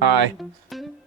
Hi.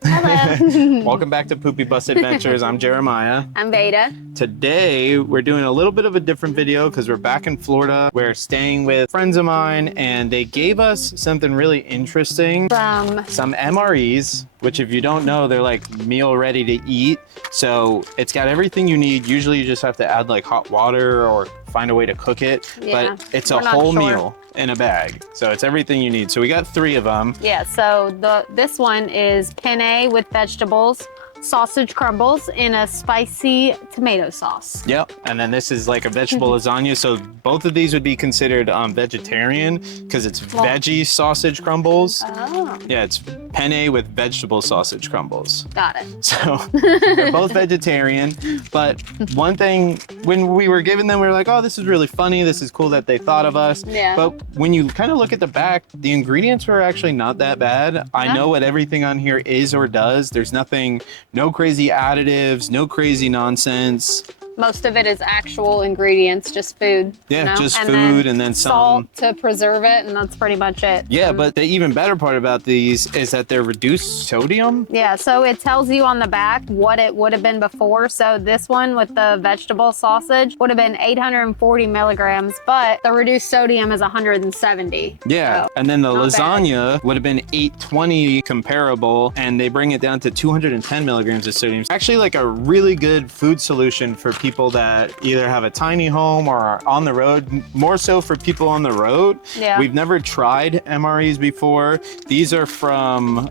Hello. Welcome back to Poopy Bus Adventures. I'm Jeremiah. I'm Beta. Today, we're doing a little bit of a different video because we're back in Florida. We're staying with friends of mine, and they gave us something really interesting. Some MREs, which if you don't know, they're like meal ready to eat. So it's got everything you need. Usually you just have to add like hot water or find a way to cook it. Yeah, but it's a whole meal in a bag. So it's everything you need. So we got 3 of them. Yeah, so this one is penne with vegetables, sausage crumbles, in a spicy tomato sauce. Yep, and then this is like a vegetable lasagna. So both of these would be considered vegetarian because it's veggie sausage crumbles. Oh. Yeah, it's penne with vegetable sausage crumbles. Got it. So they're both vegetarian. But one thing, when we were given them, we were like, oh, this is really funny. This is cool that they thought of us. Yeah. But when you kind of look at the back, the ingredients were actually not that bad. I know what everything on here is or does. There's nothing, no crazy additives, no crazy nonsense. Most of it is actual ingredients, just food. Yeah, you know? just food and then some salt to preserve it, and that's pretty much it. Yeah, but the even better part about these is that they're reduced sodium. Yeah, so it tells you on the back what it would have been before. So this one with the vegetable sausage would have been 840 milligrams, but the reduced sodium is 170. Yeah, so and then the not lasagna would have been 820 comparable, and they bring it down to 210 milligrams of sodium. Actually, like a really good food solution for people that either have a tiny home or are on the road, more so for people on the road. Yeah. We've never tried MREs before. These are from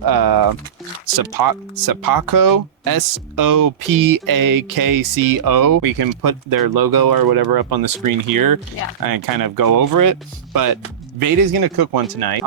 Sopakco, Sopakco. We can put their logo or whatever up on the screen here and kind of go over it. But Veda's gonna cook one tonight.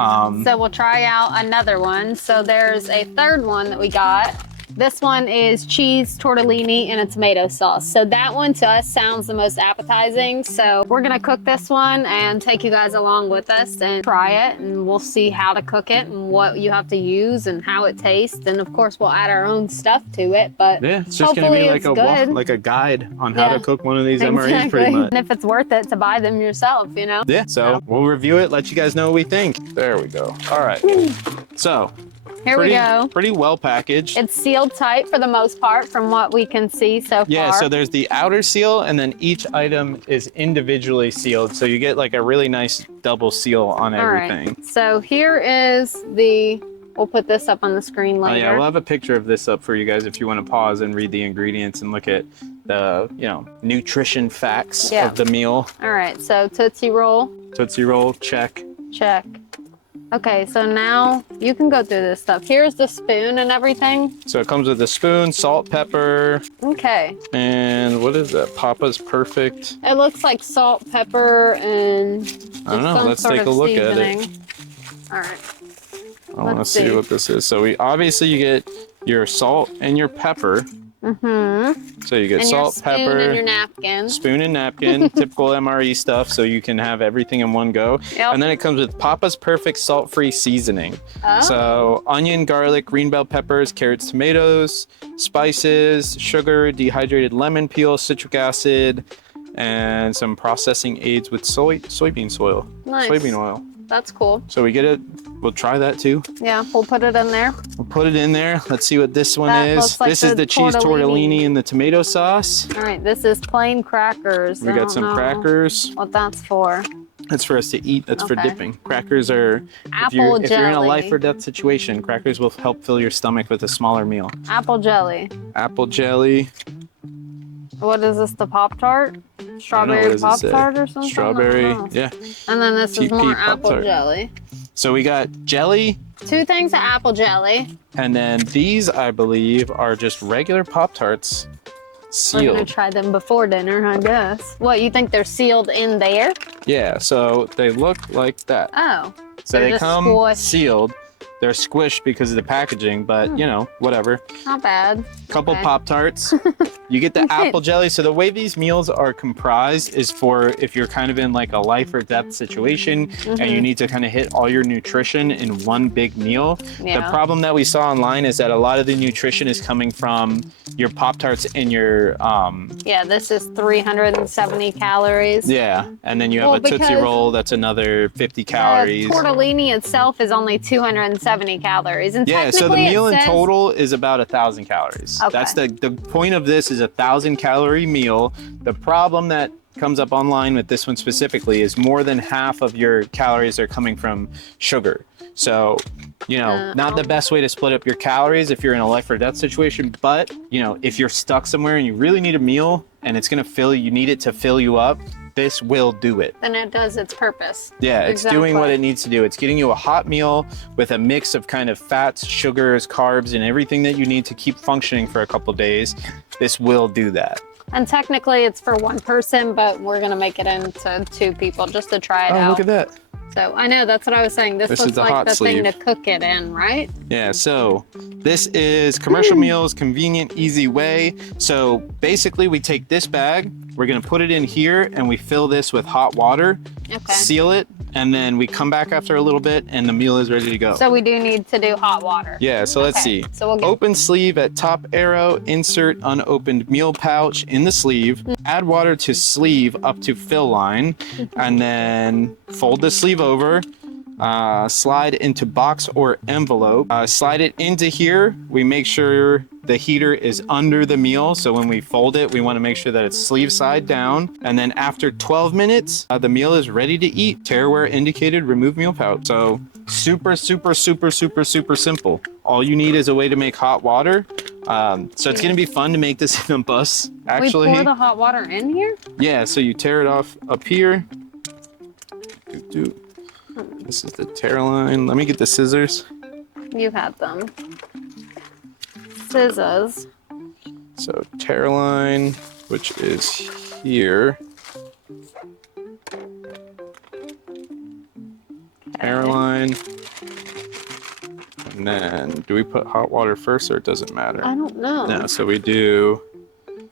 So we'll try out another one. So there's a third one that we got. This one is cheese tortellini in a tomato sauce. So that one to us sounds the most appetizing. So we're gonna cook this one and take you guys along with us and try it, and we'll see how to cook it and what you have to use and how it tastes. And of course we'll add our own stuff to it, but yeah, it's just gonna be like a guide on how to cook one of these MREs pretty much. And if it's worth it to buy them yourself, you know? Yeah, so we'll review it, let you guys know what we think. There we go. All right, so. Here we go. Pretty well packaged. It's sealed tight for the most part from what we can see so far. Yeah, so there's the outer seal, and then each item is individually sealed. So you get like a really nice double seal on everything. All right. So here is we'll put this up on the screen later. Oh yeah, we'll have a picture of this up for you guys if you want to pause and read the ingredients and look at the, nutrition facts of the meal. All right, so Tootsie Roll. Tootsie Roll, check. Check. Okay, so now you can go through this stuff. Here's the spoon and everything. So it comes with a spoon, salt, pepper. Okay. And what is that? Papa's Perfect. It looks like salt, pepper, and I don't know. Let's take a look at it. All right. I want to see what this is. So you get your salt and your pepper. Mm-hmm. So you get salt, pepper, spoon and your napkin. Spoon and napkin, typical MRE stuff, so you can have everything in one go. Yep. And then it comes with Papa's Perfect salt-free seasoning. Oh. So onion, garlic, green bell peppers, carrots, tomatoes, spices, sugar, dehydrated lemon peel, citric acid, and some processing aids with soybean oil. Nice. Soybean oil. That's cool. So we get it. We'll try that too. Yeah, we'll put it in there. We'll put it in there. Let's see what this one is. Looks like this is the cheese tortellini and the tomato sauce. All right, this is plain crackers. We got some crackers. What that's for. That's for us to eat. That's for dipping. Crackers are, if you're in a life or death situation, crackers will help fill your stomach with a smaller meal. Apple jelly. Apple jelly. What is this, the Pop-Tart? Strawberry Pop-Tart or something? Strawberry, yeah. And then this is more apple jelly. So we got jelly. 2 things of apple jelly. And then these, I believe, are just regular Pop-Tarts sealed. We're gonna try them before dinner, I guess. What, you think they're sealed in there? Yeah, so they look like that. Oh. So they come sealed. They're squished because of the packaging, but you know, whatever. Not bad. Couple Pop-Tarts. You get the apple jelly. So the way these meals are comprised is for if you're kind of in like a life or death situation and you need to kind of hit all your nutrition in one big meal. Yeah. The problem that we saw online is that a lot of the nutrition is coming from your Pop-Tarts and your Yeah, this is 370 calories. yeah, and then you have a Tootsie Roll that's another 50 calories. Tortellini itself is only 270 calories. And yeah, so the meal in says, total is about 1,000 calories. Okay. That's the point of this is 1,000-calorie meal. The problem that comes up online with this one specifically is more than half of your calories are coming from sugar. So, you know, not the best way to split up your calories if you're in a life or death situation, but, you know, if you're stuck somewhere and you really need a meal and it's going to fill you need it to fill you up, this will do it. Then it does its purpose. Yeah, it's doing what it needs to do. It's getting you a hot meal with a mix of kind of fats, sugars, carbs, and everything that you need to keep functioning for a couple days. This will do that. And technically it's for one person, but we're going to make it into 2 people just to try it out. Oh, look at that. So I know, that's what I was saying. This looks like the thing to cook it in, right? Yeah, so this is commercial meals, convenient, easy way. So basically we take this bag, we're gonna put it in here and we fill this with hot water, seal it, and then we come back after a little bit and the meal is ready to go. So we do need to do hot water. Yeah, so let's see. So we'll get open sleeve at top arrow, insert unopened meal pouch in the sleeve, add water to sleeve up to fill line, and then fold the sleeve over, slide into box or envelope, slide it into here. We make sure the heater is under the meal. So when we fold it, we want to make sure that it's sleeve side down. And then after 12 minutes, the meal is ready to eat. Tear where indicated, remove meal pouch. So super, super, super, super, super simple. All you need is a way to make hot water. So it's going to be fun to make this in a bus, actually. We pour the hot water in here? Yeah, so you tear it off up here. This is the tear line. Let me get the scissors. You have them. Scissors. So tear line, which is here. Tear line. And then, do we put hot water first or it doesn't matter? I don't know. No, so we do,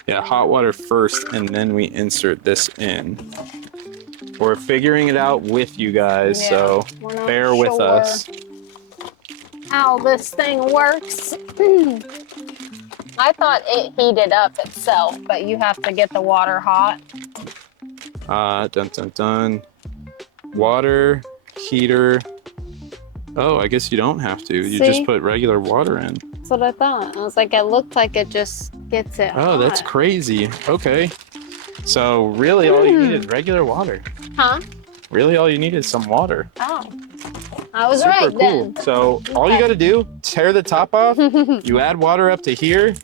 yeah, hot water first and then we insert this in. We're figuring it out with you guys, so bear with us. How this thing works. I thought it heated up itself, but you have to get the water hot. Dun dun dun. Water, heater. Oh, I guess you don't have to. You just put regular water in. That's what I thought. I was like, it looked like it just gets it hot. That's crazy. Okay. So really all you need is regular water. Huh? Really all you need is some water. Oh. I was Super right cool. then. So all you got to do, tear the top off, you add water up to here,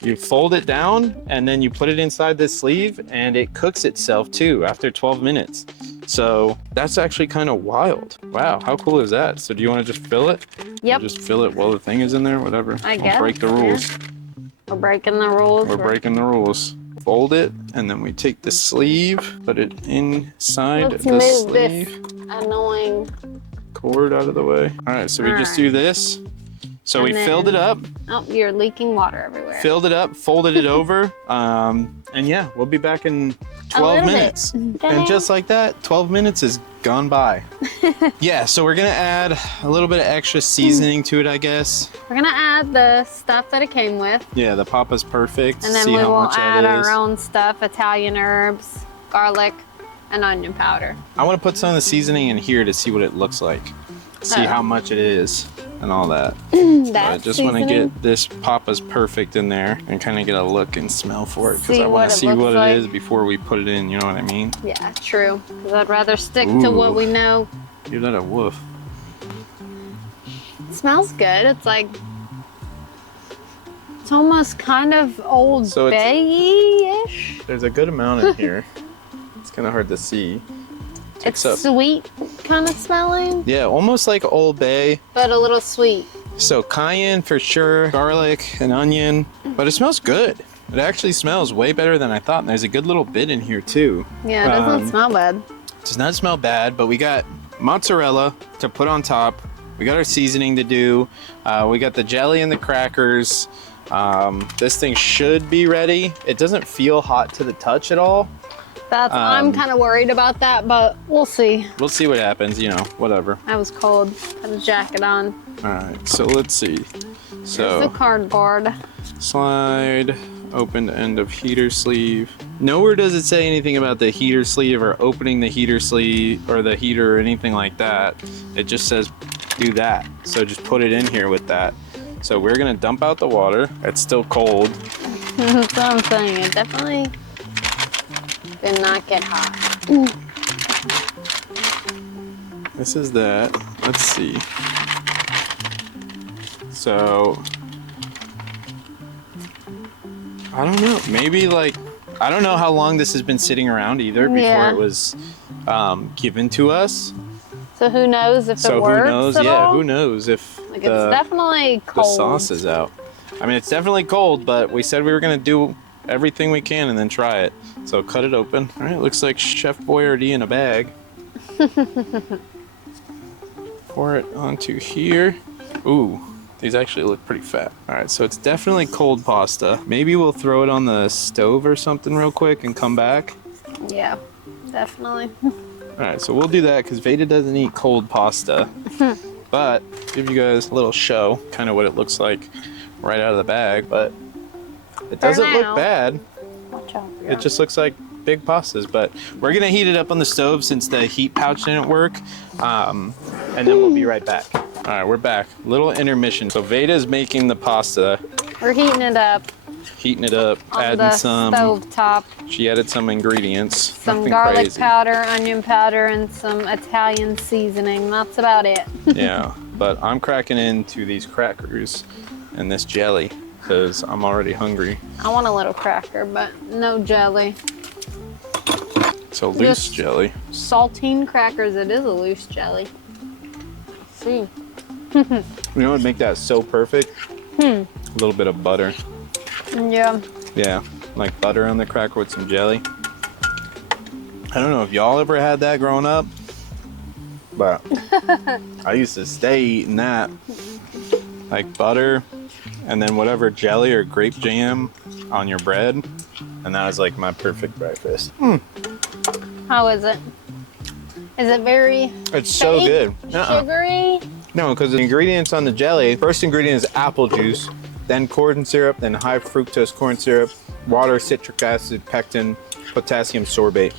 you fold it down, and then you put it inside this sleeve, and it cooks itself too after 12 minutes. So that's actually kind of wild. Wow, how cool is that? So do you want to just fill it? Yep. Or just fill it while the thing is in there, whatever. I guess. We'll break the rules. Yeah. We're breaking the rules. We're breaking the rules. Fold it, and then we take the sleeve, put it inside Let's the move sleeve. this annoying Cord out of the way. All right, so we just do this. So we filled it up. Oh, you're leaking water everywhere. Filled it up, folded it over, and yeah, we'll be back in 12 minutes. And just like that, 12 minutes is gone by. Yeah, so we're gonna add a little bit of extra seasoning to it, I guess. We're gonna add the stuff that it came with. Yeah, the Papa's Perfect. And then we will add our own stuff, Italian herbs, garlic, and onion powder. I want to put some of the seasoning in here to see what it looks like. See how much it is and all that. I just want to get this Papa's Perfect in there and kind of get a look and smell for it because I want to see what it is before we put it in, you know what I mean? Yeah, true. Because I'd rather stick to what we know. Give that a woof. It smells good. It's like, it's almost kind of Old Bay-ish. There's a good amount in here. It's kind of hard to see. It's sweet kind of smelling. Yeah, almost like Old Bay. But a little sweet. So cayenne for sure, garlic and onion, but it smells good. It actually smells way better than I thought. And there's a good little bit in here too. Yeah, it doesn't smell bad. It does not smell bad, but we got mozzarella to put on top, We got our seasoning to do. We got the jelly and the crackers. This thing should be ready. It doesn't feel hot to the touch at all. I'm kind of worried about that, but we'll see. We'll see what happens, you know, whatever. I was cold. Had a jacket on. All right, so let's see. So There's the cardboard. slide, open end of heater sleeve. Nowhere does it say anything about the heater sleeve or opening the heater sleeve or the heater or anything like that. It just says do that. So just put it in here with that. So we're gonna dump out the water. It's still cold. That's what I'm saying. It definitely did not get hot. This is that. Let's see. So I don't know. Maybe like, I don't know how long this has been sitting around either before it was given to us. So who knows if it works? Who knows? All? Who knows if Like it's definitely cold. the sauce is out. I mean, it's definitely cold, but we said we were gonna do everything we can and then try it. So cut it open. All right, looks like Chef Boyardee in a bag. Pour it onto here. Ooh. These actually look pretty fat. All right, so it's definitely cold pasta. Maybe we'll throw it on the stove or something real quick and come back. Yeah, definitely. All right, so we'll do that because Veda doesn't eat cold pasta. But give you guys a little show, kind of what it looks like right out of the bag. But it doesn't look bad. Watch out. It just looks like big pastas. But we're gonna heat it up on the stove since the heat pouch didn't work. And then we'll be right back. All right, we're back. Little intermission. So Veda's making the pasta. We're heating it up. Heating it up, on adding the some. stove top. She added some ingredients. Some Nothing garlic crazy. powder, onion powder, and some Italian seasoning. That's about it. Yeah, but I'm cracking into these crackers and this jelly because I'm already hungry. I want a little cracker, but no jelly. So loose Just jelly. Saltine crackers. It is a loose jelly. See. You know what would make that so perfect? A little bit of butter. Yeah. Yeah, like butter on the cracker with some jelly. I don't know if y'all ever had that growing up, but I used to stay eating that. Like butter and then whatever jelly or grape jam on your bread. And that was like my perfect breakfast. How is it? Is it very It's so good. sugary? No, because the ingredients on the jelly, first ingredient is apple juice, then corn syrup, then high fructose corn syrup, water, citric acid, pectin, potassium sorbate.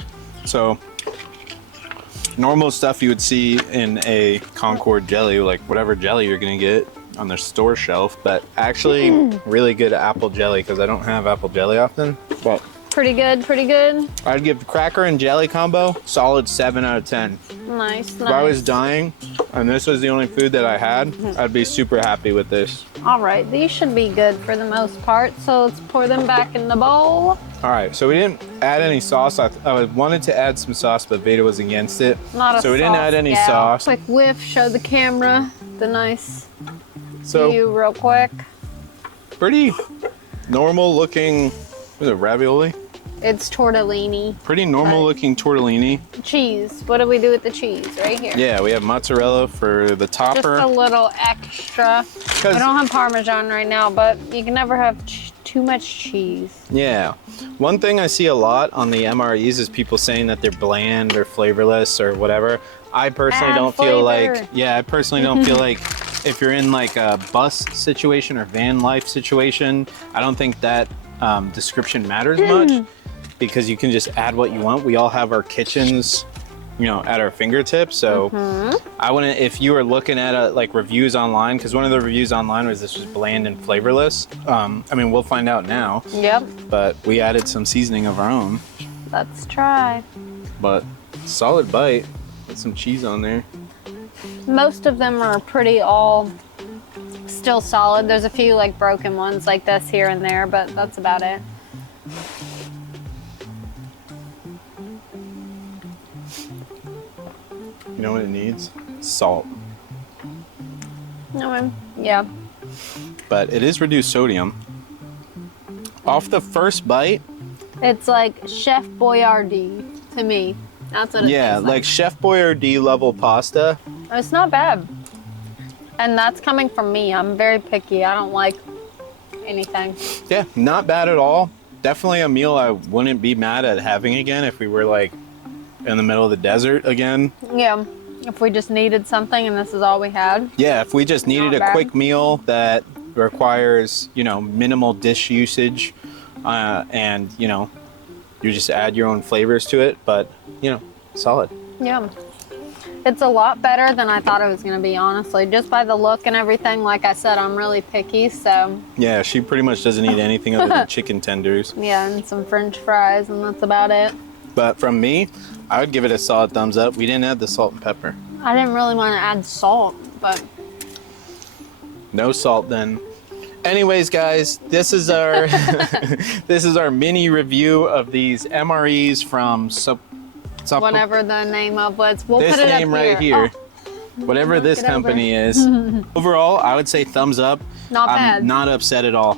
So normal stuff you would see in a Concord jelly, like whatever jelly you're gonna get on their store shelf, but actually really good apple jelly because I don't have apple jelly often. But Pretty good, pretty good. I'd give cracker and jelly combo solid 7 out of 10. Nice, If I was nice. dying and this was the only food that I had, I'd be super happy with this. All right, these should be good for the most part. So let's pour them back in the bowl. All right, so we didn't add any sauce. I wanted to add some sauce, but Veda was against it. Not a So we didn't add any gal. sauce. Quick whiff, show the camera the nice So view real quick. pretty normal looking, was it ravioli? It's tortellini. Pretty normal looking tortellini. Cheese. What do we do with the cheese? Right here. Yeah, we have mozzarella for the Just a topper. little extra. We don't have Parmesan right now, but you can never have too much cheese. Yeah. One thing I see a lot on the MREs is people saying that they're bland or flavorless or whatever. I personally Add don't feel flavor. like, I personally don't feel like if you're in like a bus situation or van life situation, I don't think that description matters much because you can just add what you want. We all have our kitchens, you know, at our fingertips. So I wouldn't, if you were looking at like reviews online, because one of the reviews online was this was bland and flavorless. I mean, we'll find out now. Yep. But we added some seasoning of our own. Let's try. But solid bite with some cheese on there. Most of them are pretty all still solid. There's a few like broken ones like this here and there, but that's about it. You know what it needs? Salt. No, yeah. But it is reduced sodium. Off the first bite, It's like Chef Boyardee to me. That's what it yeah, tastes like Chef Boyardee level pasta. It's not bad. And that's coming from me. I'm very picky. I don't like anything. Yeah, not bad at all. Definitely a meal I wouldn't be mad at having again if we were like in the middle of the desert again. Yeah, if we just needed something and this is all we had. Yeah, if we just needed a quick meal that requires, you know, minimal dish usage, and, you know, you just add your own flavors to it, but, you know, solid. Yeah. It's a lot better than I thought it was going to be, honestly. Just by the look and everything, like I said, I'm really picky, so. Yeah, she pretty much doesn't eat anything other than chicken tenders. Yeah, and some French fries, and that's about it. But from me, I would give it a solid thumbs up. We didn't add the salt and pepper. I didn't really want to add salt, but. No salt then. Anyways, guys, this is our this is our mini review of these MREs from Whatever the name of was. We'll this put it name up right here. Whatever this company is. Overall, I would say thumbs up. Not I'm bad. not upset at all.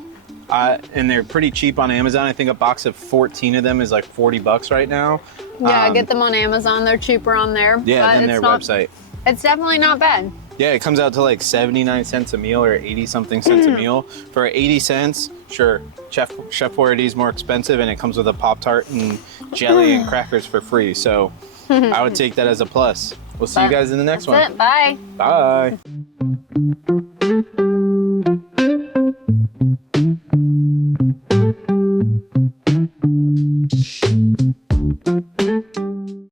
And they're pretty cheap on Amazon. I think a box of 14 of them is like 40 bucks right now. Yeah, get them on Amazon. They're cheaper on there. Yeah, than their website. It's definitely not bad. Yeah, it comes out to like 79 cents a meal or 80 something cents a meal. For 80 cents, sure, Chef Boyardee is more expensive and it comes with a Pop-Tart and jelly and crackers for free. So I would take that as a plus. We'll see you guys in the next one. That's it. Bye. Bye.